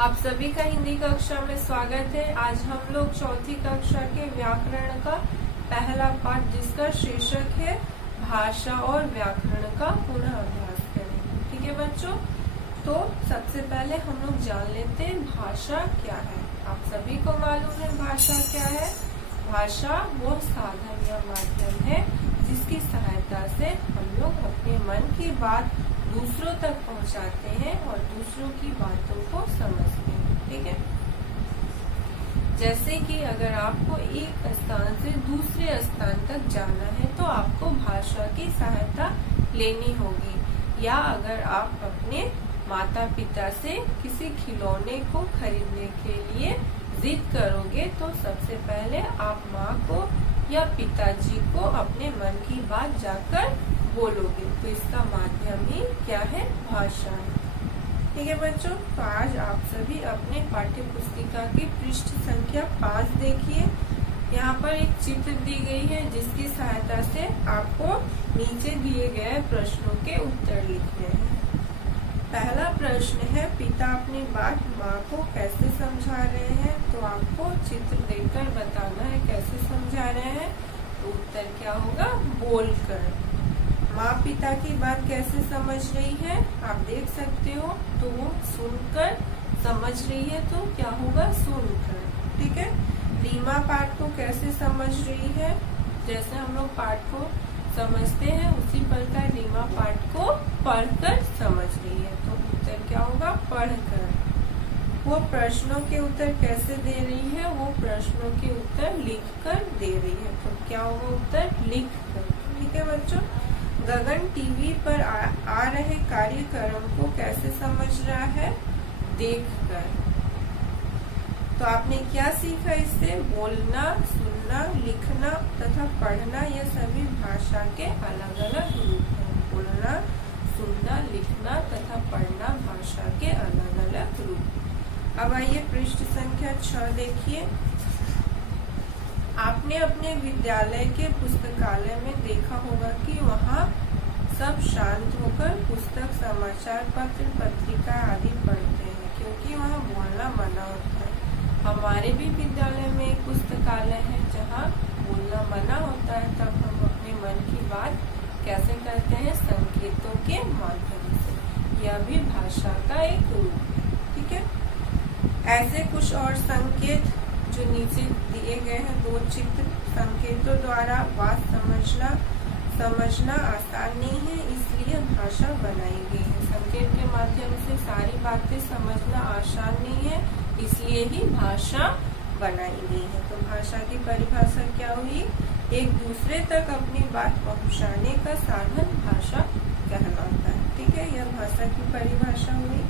आप सभी का हिंदी कक्षा में स्वागत है। आज हम लोग चौथी कक्षा के व्याकरण का पहला पाठ जिसका शीर्षक है भाषा और व्याकरण का पुनः अभ्यास करेंगे। ठीक है बच्चों, तो सबसे पहले हम लोग जान लेते हैं भाषा क्या है। आप सभी को मालूम है भाषा क्या है। भाषा वो साधन या माध्यम है जिसकी सहायता से हम लोग अपने मन की बात दूसरों तक पहुंचाते हैं और दूसरों की बातों को समझते हैं। ठीक है, जैसे कि अगर आपको एक स्थान से दूसरे स्थान तक जाना है तो आपको भाषा की सहायता लेनी होगी, या अगर आप अपने माता पिता से किसी खिलौने को खरीदने के लिए जिद करोगे तो सबसे पहले आप माँ को या पिताजी को अपने मन की बात जाकर बोलोगे, तो इसका माध्यम ही क्या है, भाषा है। ठीक है बच्चों, तो आज आप सभी अपने पाठ्य पुस्तिका की पृष्ठ संख्या 5 देखिए। यहाँ पर एक चित्र दी गई है जिसकी सहायता से आपको नीचे दिए गए प्रश्नों के उत्तर लिखने हैं। पहला प्रश्न है, पिता अपनी बात माँ को कैसे समझा रहे हैं। तो आपको चित्र देखकर बताना है कैसे समझा रहे हैं। तो उत्तर क्या होगा, बोलकर। माँ पिता की बात कैसे समझ रही है, आप देख सकते हो। तो वो सुनकर समझ रही है, तो क्या होगा, सुनकर। ठीक है, रीमा पाठ को कैसे समझ रही है। जैसे हम लोग पाठ को समझते हैं उसी प्रकार रीमा पाठ को पढ़कर समझ रही है। तो उत्तर क्या होगा, पढ़कर। वो प्रश्नों के उत्तर कैसे दे रही है, वो प्रश्नों के उत्तर लिखकर दे रही है। तो क्या होगा उत्तर, लिखकर। ठीक है बच्चों, गगन टीवी पर आ रहे कार्यक्रम को कैसे समझ रहा है, देखकर। तो आपने क्या सीखा इससे, बोलना, सुनना, लिखना तथा पढ़ना ये सभी भाषा के अलग अलग रूप हैं। बोलना, सुनना, लिखना तथा पढ़ना भाषा के अलग अलग रूप। अब आइए पृष्ठ संख्या 6 देखिए। आपने अपने विद्यालय के पुस्तकालय में देखा होगा कि वहाँ सब शांत होकर पुस्तक, समाचार पत्र, पत्रिका आदि पढ़ते हैं, क्योंकि वहाँ बोलना मना होता है। हमारे भी विद्यालय में एक पुस्तकालय है जहाँ बोलना मना होता है। तब हम अपने मन की बात कैसे करते हैं, संकेतों के माध्यम से। यह भी भाषा का एक रूप है। ठीक है, ऐसे कुछ और संकेत जो नीचे दिए गए हैं, 2 चित्र। संकेतों द्वारा बात समझना आसान नहीं है, इसलिए भाषा बनाई गई है। संकेत के माध्यम से सारी बातें समझना आसान नहीं है, इसलिए ही भाषा बनाई गई है। तो भाषा की परिभाषा क्या हुई, एक दूसरे तक अपनी बात पहुंचाने का साधन भाषा कहलाता है। ठीक है, यह भाषा की परिभाषा हुई।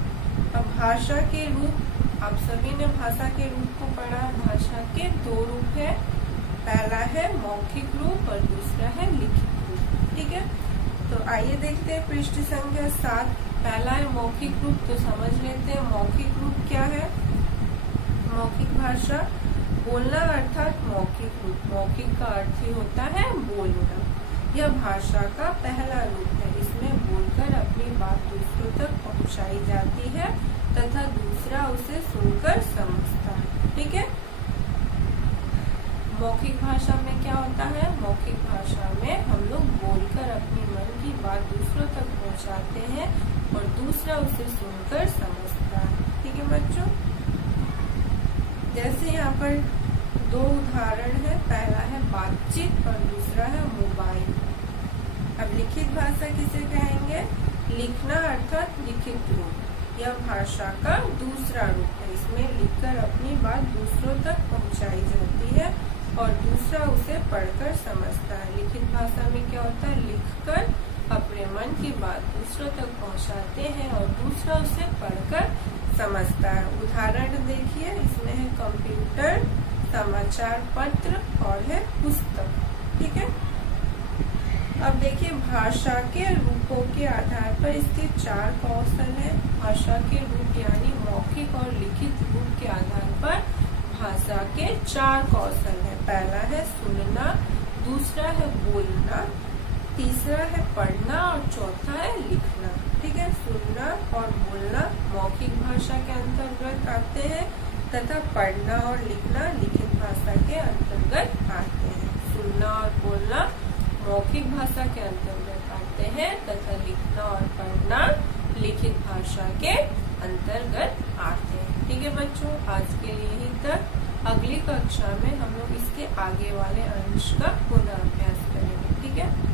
अब भाषा के रूप, आप सभी ने भाषा के रूप को पढ़ा। भाषा के 2 रूप है, पहला है मौखिक रूप और दूसरा है लिखित रूप। ठीक है, तो आइए देखते हैं पृष्ठ संख्या 7। पहला है मौखिक रूप, तो समझ लेते हैं मौखिक रूप क्या है। मौखिक भाषा, बोलना अर्थात मौखिक रूप। मौखिक का अर्थ ही होता है बोलना। यह भाषा का पहला रूप है। इसमें बोलकर अपनी बात दूसरों तक पहुंचाई जाती है तथा दूसरा उसे सुनकर समझता है। ठीक है, मौखिक भाषा में क्या होता है, मौखिक भाषा में हम लोग बोलकर अपनी मन की बात दूसरों तक पहुंचाते हैं और दूसरा उसे सुनकर समझता है। ठीक है बच्चों, जैसे यहाँ पर 2 उदाहरण है, पहला है बातचीत और दूसरा है मोबाइल। अब लिखित भाषा किसे कहेंगे, लिखना अर्थात लिखित रूप। यह भाषा का दूसरा रूप है। इसमें लिखकर अपनी बात दूसरों तक पहुंचाई जाती है और दूसरा उसे पढ़कर समझता है। लिखित भाषा में क्या होता है, लिखकर अपने मन की बात दूसरों तक पहुंचाते हैं और दूसरा उसे पढ़कर समझता है। उदाहरण देखिए, इसमें है कंप्यूटर, समाचार पत्र और है पुस्तक। ठीक है, अब देखिए भाषा के रूपों के आधार पर इसके 4 कौशल है। भाषा के रूप यानी मौखिक और लिखित रूप के आधार पर भाषा के 4 कौशल है। पहला है सुनना, दूसरा है बोलना, तीसरा है पढ़ना और चौथा है लिखना। ठीक है। सुनना और बोलना मौखिक भाषा के अंतर्गत आते हैं तथा पढ़ना और लिखना लिखित भाषा के अंतर्गत आते हैं। सुनना और बोलना मौखिक भाषा के अंतर्गत आते हैं तथा लिखना और पढ़ना लिखित भाषा के अंतर्गत आते हैं। ठीक है बच्चों, आज के लिए यहीं तक। अगली कक्षा में हम लोग इसके आगे वाले अंश का पुनः अभ्यास करेंगे। ठीक है।